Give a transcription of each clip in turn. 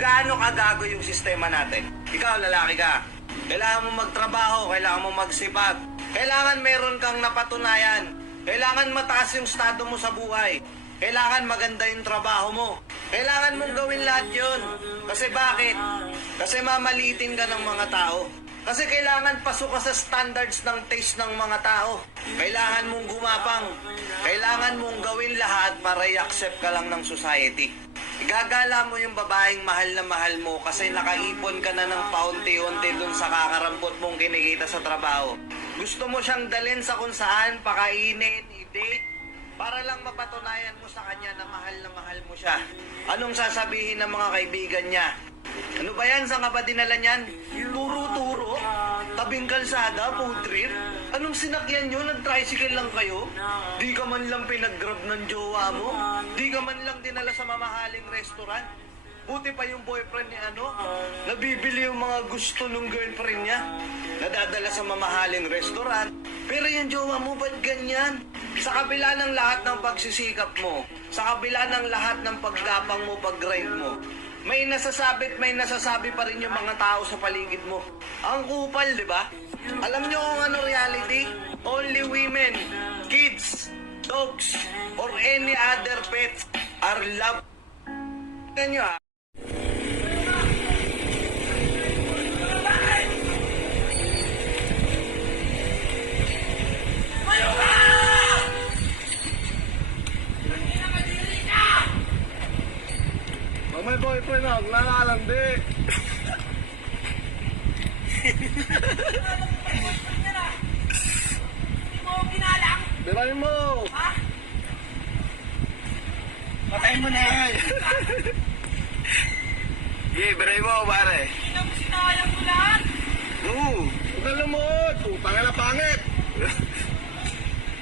gaano kagago yung sistema natin. Ikaw, lalaki ka. Kailangan mo magtrabaho, kailangan mo magsipag. Kailangan meron kang napatunayan. Kailangan mataas yung estado mo sa buhay. Kailangan maganda yung trabaho mo. Kailangan mong gawin lahat yun. Kasi bakit? Kasi mamaliitin ka ng mga tao. Kasi kailangan pasok ka sa standards ng taste ng mga tao. Kailangan mong gumapang. Kailangan mong gawin lahat para i-accept ka lang ng society. Igagala mo yung babaeng mahal na mahal mo kasi nakaipon ka na ng paunti-unti dun sa kakarampot mong kinikita sa trabaho. Gusto mo siyang dalhin sa kung saan, pakainin, i-date, para lang mapatunayan mo sa kanya na mahal mo siya. Anong sasabihin ng mga kaibigan niya? Ano ba yan? Saan ka ba dinala niyan? Turo-turo? Tabing kalsada? Food trip? Anong sinakyan nyo? Nag-tricycle lang kayo? Di ka man lang pinag-grab ng jowa mo? Di ka man lang dinala sa mamahaling restaurant? Buti pa yung boyfriend ni nabibili yung mga gusto ng girlfriend niya. Nadadala sa mamahaling restaurant. Pero yung jowa mo, ba't ganyan? Sa kabila ng lahat ng pagsisikap mo, sa kabila ng lahat ng paggapang mo, pag-grind mo, may nasasabi pa rin yung mga tao sa paligid mo. Ang kupal, di ba? Alam nyo kung ano reality? Only women, kids, dogs, or any other pets are loved. Ganyo ha? May boyfriend ako, nakalandi. Hindi mo ginalang. Biray mo. Ha? Patayin mo na yan. Yeah, biray mo, pare. Hindi na mo sinalang mo lahat. Oo. Huwag kang lumuhod. Putang na pangit.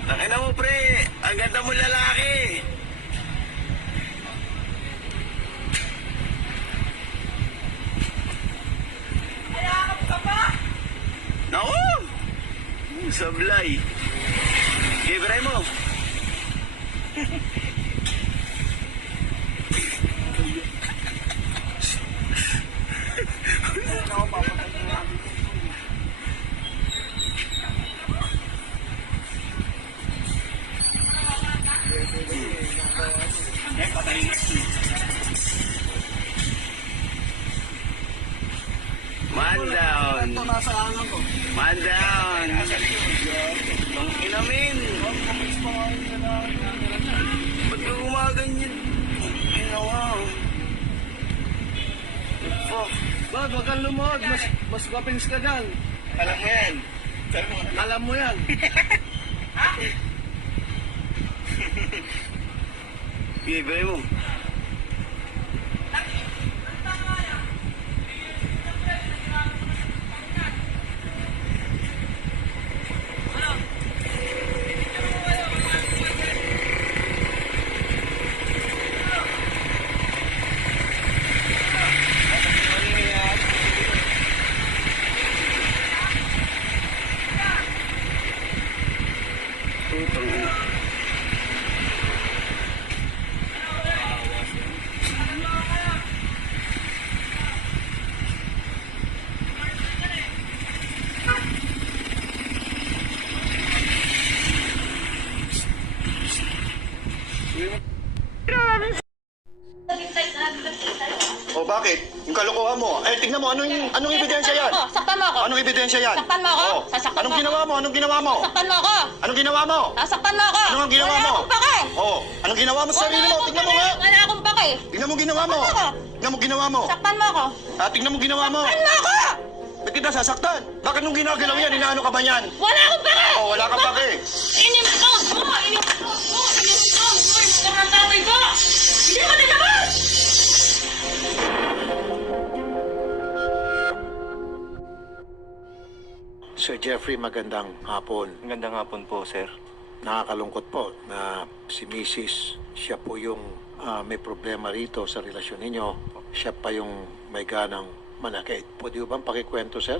Tangina mo, pre. Ang ganda mo lalaki. Ayakap ka pa. Naku! Sablay. Yeah, biray mo. Man down. Ito nasa angan ko. Man down. Ang inamin. Ba't ka gumaganyan? Inawa. Fuck. Wag kang lumuhod. Mas gwapings ka dyan. Alam mo yan. Alam mo yan. Ibigay mo. Putang ina. O bakit? Yung kalokohan mo. Eh, tignan mo, anong ebidensya yan? Saktan mo ako. Anong ebidensya yan? Saktan mo ako? Oh. Sasaktan Anong mo ginawa mo? Anong ginawa mo? Saktan mo ako. Anong ginawa mo? Nasaktan mo ako. Anong ginawa Wala mo? akong pake. Oh, anong ginawa mo sa sarili mo? Tignan mo nga. Wala akong pake. Tignan mo ginawa mo. Ano? Tignan mo ginawa mo. Saktan mo ako. Tignan mo ginawa mo. Saktan mo ako. Ba't kita sasaktan? Bakit nung ginagalaw yan? Inaano ka ba yan? Wala akong pake. Oh, wala kang pake. Inimpos mo. Inimpos mo. Inimpos mo. Ito ang tatay ko. Hindi mo tinapos. Sir Jeffrey, magandang hapon. Magandang hapon po, sir. Nakakalungkot po na si Mrs. siya po yung may problema rito sa relasyon ninyo. Siya pa yung may ganang manakit. Pwede bang pakikwento, sir?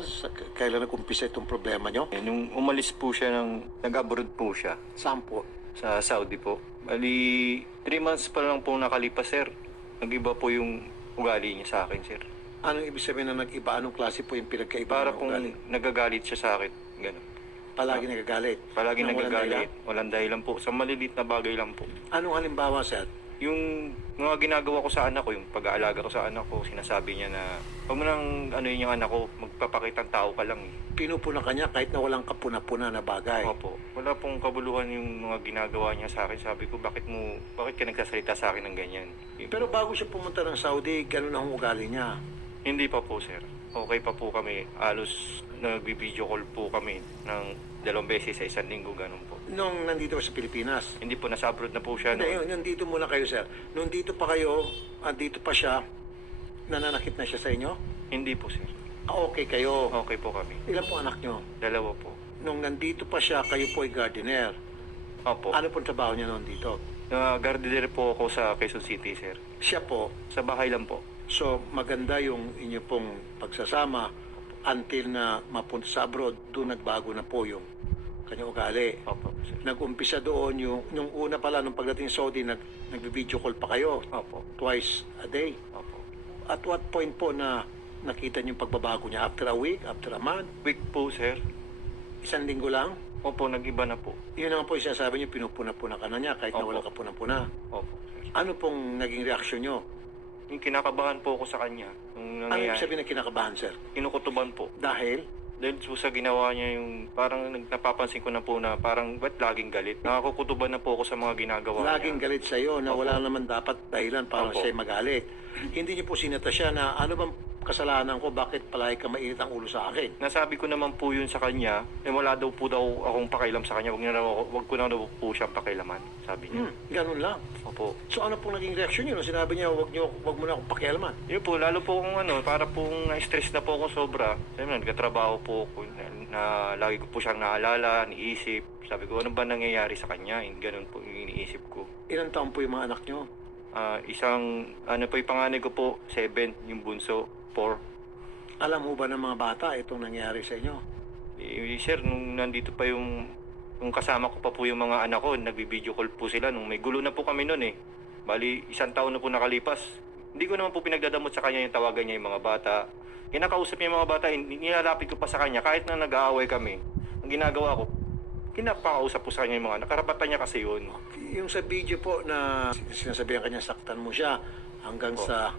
Kailan nag-umpisa itong problema nyo? Nung umalis po siya nag-abroad po siya Saan po? sa Saudi po. Bali, 3 months pa lang po nakalipas, sir. Nag-iba po yung ugali niya sa akin, sir. Anong ibig sabihin na nag-iba? Anong klase po yung pinagkaiba Para ng pong ugali? nagagalit siya sa akin. Ganun. Palagi nagagalit? Palagi Nang walang dahilan? nagagalit. Walang dahilan po. Sa maliliit na bagay lang po. Anong halimbawa, sir? Yung mga ginagawa ko sa anak ko, yung pag-aalaga ko sa anak ko, sinasabi niya na, huwag mo nang ano yung anak ko, magpapakitang tao ka lang eh. Pinupuna ka niya kahit na walang kapuna-puna na bagay. Opo. Wala pong kabuluhan yung mga ginagawa niya sa akin. Sabi ko, bakit ka nagsasalita sa akin ng ganyan? Pero bago siya pumunta ng Saudi, ganun ang ugali niya. Hindi pa po, sir. Okay pa po kami. Alos nag-video call po kami ng 2 beses sa isang linggo, ganun po. Nung nandito sa Pilipinas. Hindi po, nasa abroad na po siya. Hindi, noon. nandito muna kayo, sir. Nung dito pa kayo, dito pa siya, nananakit na siya sa inyo? Hindi po, sir. Okay kayo. Okay po kami. Ilan po anak nyo? 2 po. Nung nandito pa siya, kayo po ay gardener. Opo. Ano pong trabaho niya noon dito? Gardener po ako sa Quezon City, sir. Siya po. Sa bahay lang po. So, maganda yung inyo pong pagsasama until na mapunta sa abroad, doon nagbago na po yung kanyang ugali. Opo, sir. Nag-umpisa doon nung una pala, nung pagdating sa Saudi, nag-video call pa kayo. Opo. Twice a day. Opo. At what point po na nakita niyo yung pagbabago niya? After a week? After a month? Week po, sir. Isang linggo lang? Opo, nag-iba na po. Yun naman po yung sinasabi niyo, pinupuna-puna ka na niya kahit na Opo. wala ka puna-puna. Opo, sir. Ano pong naging reaksyon niyo? Yung kinakabahan po ako sa kanya. Nung Ano yung nangyayari, sabihin na kinakabahan, sir? kinukutuban po. Dahil? Dahil po sa ginawa niya yung parang napapansin ko na po na parang ba't laging galit? Nakakukutuban na po ako sa mga ginagawa Laging niya. galit sa iyo na Opo. wala naman dapat dahilan para Opo. siya magalit. Hindi niyo po sinata siya na ano bang kasalanan ko, bakit palagi ka mainit ang ulo sa akin? Nasabi ko naman po yun sa kanya, wala daw po akong pakialam sa kanya, wag ko na daw po siyang pakialaman, sabi niya. Ganun lang. Opo. So ano pong naging reaksyon niyo nung sinabi niya, wag mo na akong pakialaman? Yun po, lalo po kung para pong na-stress na po ako sobra. Sabi mo, nagkatrabaho po ako, na lagi ko po siyang naalala, niisip. Sabi ko, ano ba nangyayari sa kanya? Ganun po yung iniisip ko. Ilang taon po yung mga anak niyo? Yung panganay ko po, 7, yung bunso, 4. Alam mo ba ng mga bata itong nangyayari sa inyo? Sir, nung nandito pa yung kasama ko pa po yung mga anak ko, nagbi-video call po sila nung may gulo na po kami noon eh. Bali, 1 taon na po nakalipas. Hindi ko naman po pinagdadamot sa kanya yung tawagan niya yung mga bata. Kinakausap niya yung mga bata, nilalapit ko pa sa kanya kahit na nag-aaway kami. Ang ginagawa ko, kinapakausap po sa kanya yung mga anak. Karapatan niya kasi yun. Yung sa video po na sinasabihan kanya saktan mo siya hanggang sa